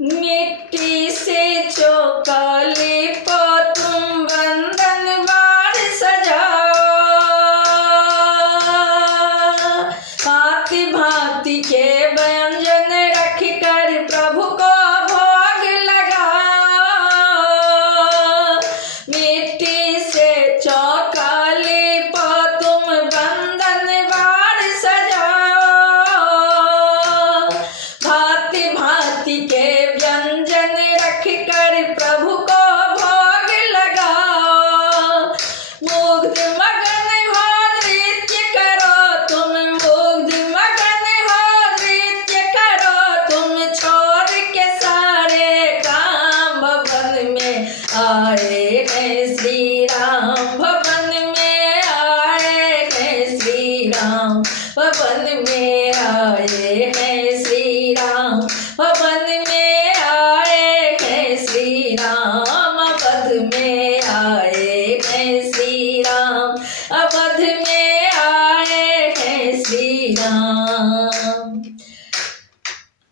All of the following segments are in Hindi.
मिट्टी से चौका लिपो तुम बंधन बार सजाओ, भांति भांति के व्यंजन रख कर प्रभु को भोग लगाओ। मिट्टी से चौका लिपो तुम बंधन बार सजाओ, भांति भांति के व्यंजन रख कर प्रभु को भोग लगाओ। मुग्ध मगन हो नृत्य करो तुम, मुग्ध मगन हो नृत्य करो तुम, छोड़ के सारे काम भवन में आए हैं श्री राम, भवन में आए हैं श्री राम, भवन में आए हैं श्री राम, भवन में आए हैं श्री राम, अवध में आए हैं श्री राम, अवध में आए हैं श्री राम।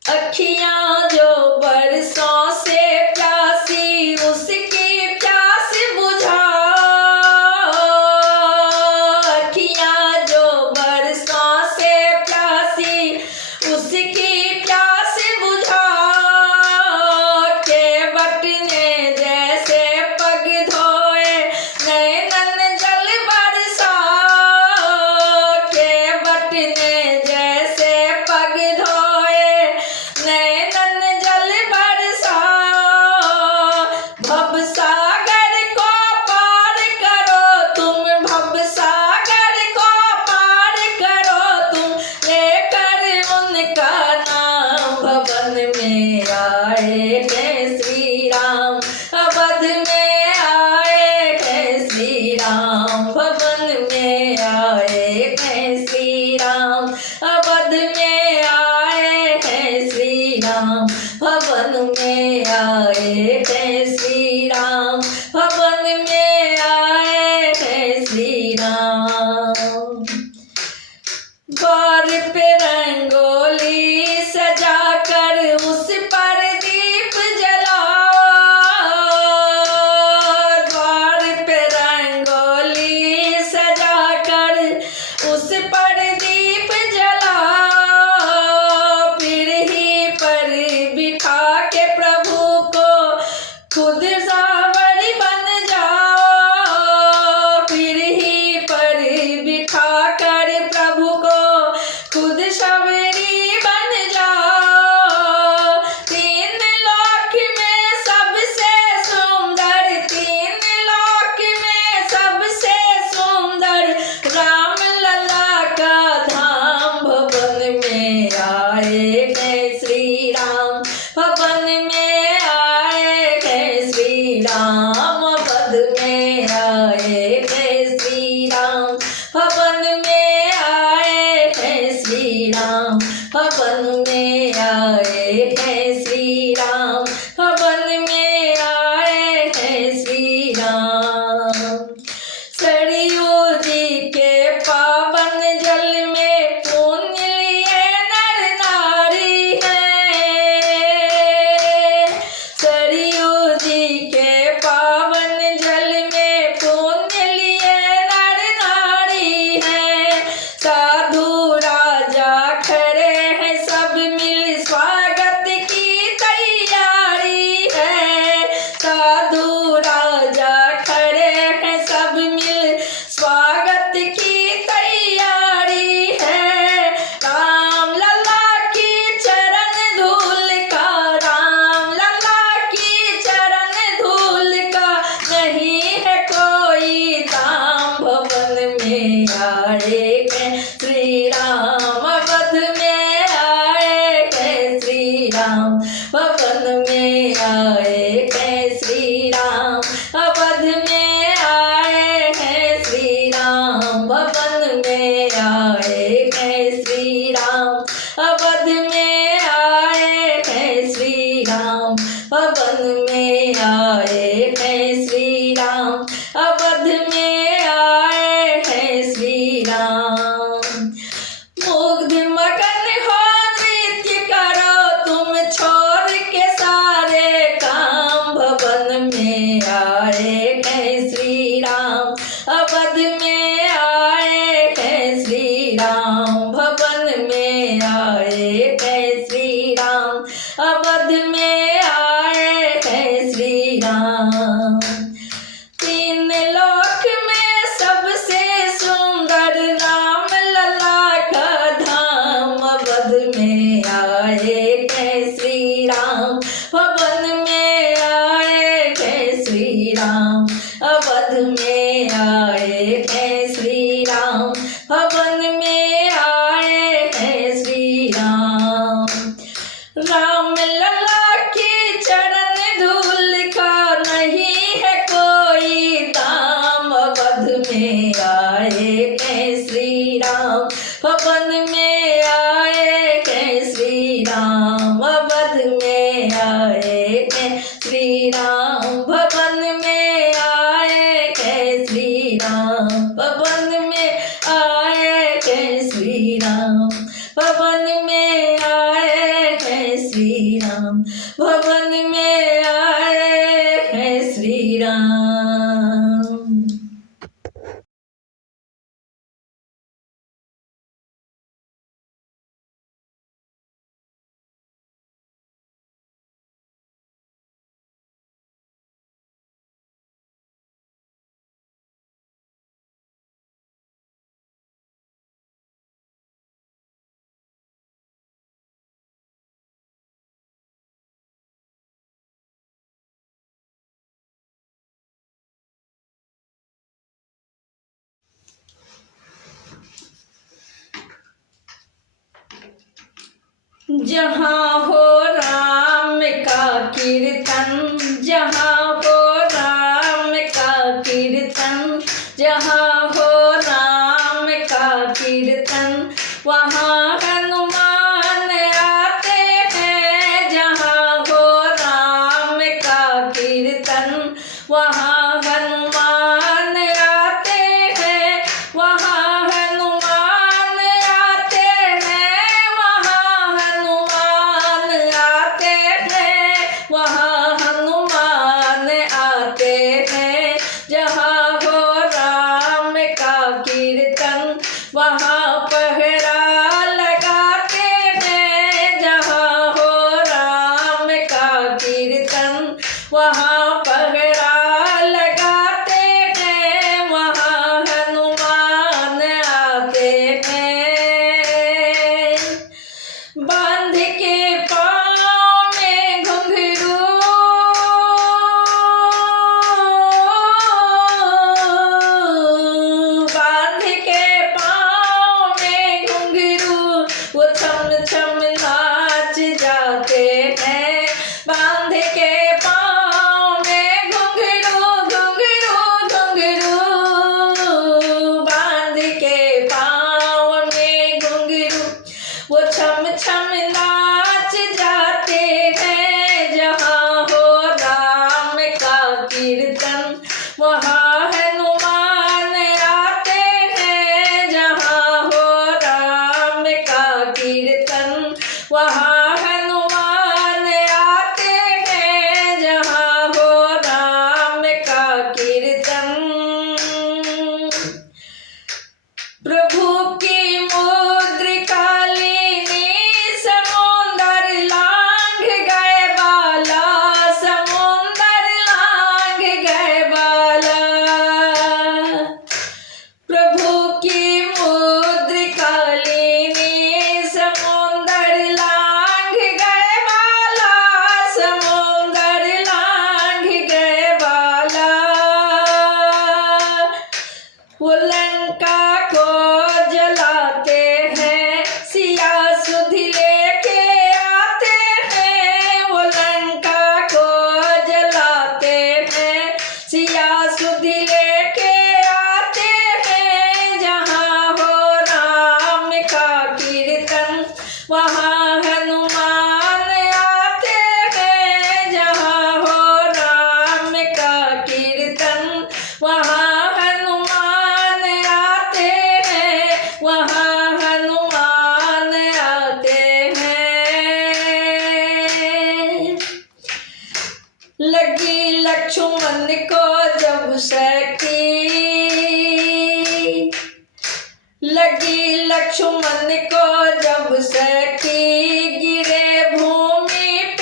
अखियां जो बरसों से प्यासी उसकी प्यास बुझाओ, अखियां जो बरसों से प्यासी उसकी प्यास बुझाओ। केवट ने जैसे पग धोए नैनन जल बरसाओ, केवट ने जैसे पग धोए नैनन जल बरसाओ। भव सागर को पार करो तुम, भव सागर को पार करो तुम, लेकर उनका नाम भवन में आए हैं श्री राम, अवध में आए हैं श्री राम, भवन में आए हैं श्री राम, अवध में आए हैं श्री राम, भवन में आए हैं श्री राम, भवन में आए हैं श्री राम। द्वार पे रंगोली सजाकर उस पर दीप जलाओ, द्वार पे रंगोली सजाकर उस पर दीप जलाओ। पीढ़ी पर बिठा के प्रभु को अवध में आए हैं श्री राम। तीन लोक में सबसे सुंदर राम लला का धाम, अवध में आए हैं श्री राम, भवन में आए हैं श्री राम, अवध में आए हैं श्री राम, भवन में आए हैं श्री राम। राम लला के चरण धूल का नहीं है कोई दाम, अवध में आए हैं श्री राम, भवन में आए हैं श्री राम, अवध में आए हैं श्री राम, भवन में आए हैं श्री राम, भवन में आए हैं श्री राम, भवन में आए हैं श्री राम, भवन में आए हैं श्री राम। जहाँ हो राम का कीर्तन, जहाँ हो राम का कीर्तन, जहाँ हो राम का कीर्तन, वहाँ हनुमान आते हैं। जहाँ हो राम का कीर्तन, वहाँ हनुमान आते हैं, वहाँ हनुमान आते हैं, वहाँ हनुमान आते हैं, वहाँ हनुमान आते हैं। जहाँ हो राम का कीर्तन, वहाँ पहरा लगाते हैं। जहाँ हो राम का कीर्तन, वहाँ पहरा लगाते हैं, वहाँ हनुमान आते हैं। बांध के पाँव में घुंघरू, बांध के पाँव में घुंघरू, वो छम छम नाच जाते हैं। बांध के पाँव में घुंघरू, घुंघरू घुंघरू, बांध के पाँव में घुंघरू, वो छम छम नाच जाते हैं। जहाँ हो राम का कीर्तन, वहाँ हनुमान आते हैं। जहाँ हो राम का कीर्तन, वहाँ हनुमान आते हैं। जहाँ हो राम का कीर्तन, प्रभु की मुद्रिकालिनी समुंदर लांघ गए बाला, समुंदर लांघ गए बाला। प्रभु की मुद्रिकालिनी समुंदर लांघ गए बाला, समुंदर लांघ गए बाला। वो लंका को जलाते हैं, सिया सुध लेके आते हैं। वो लंका को जलाते हैं, सिया सुध लेके आते हैं। जहाँ हो राम का कीर्तन, वहाँ हनुमान आते हैं। जहाँ हो राम का कीर्तन, वहाँ हनुमान आते हैं, वहाँ हनुमान आते हैं। लगी लक्ष्मण को जब सखी, लगी लक्ष्मण को जब सखी, गिरे भूमि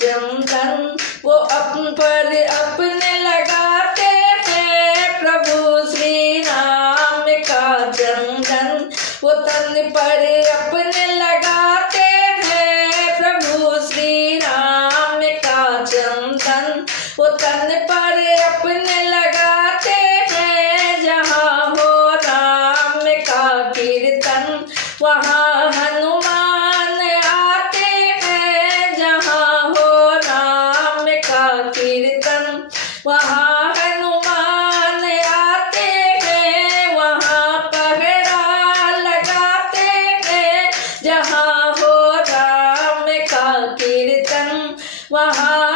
चंदन वो अपन पर अपने लगाते हैं। प्रभु श्री राम का चंदन वो तन पर अपने लगाते हैं। प्रभु श्री राम का चंदन वो तन पर अपने लगाते हैं। जहाँ हो राम का कीर्तन वहाँ हनुमान आते हैं। जहाँ हो राम का कीर्तन वहाँ हनुमान आते हैं। वहाँ पहरा लगाते हैं। जहाँ हो राम का कीर्तन वहाँ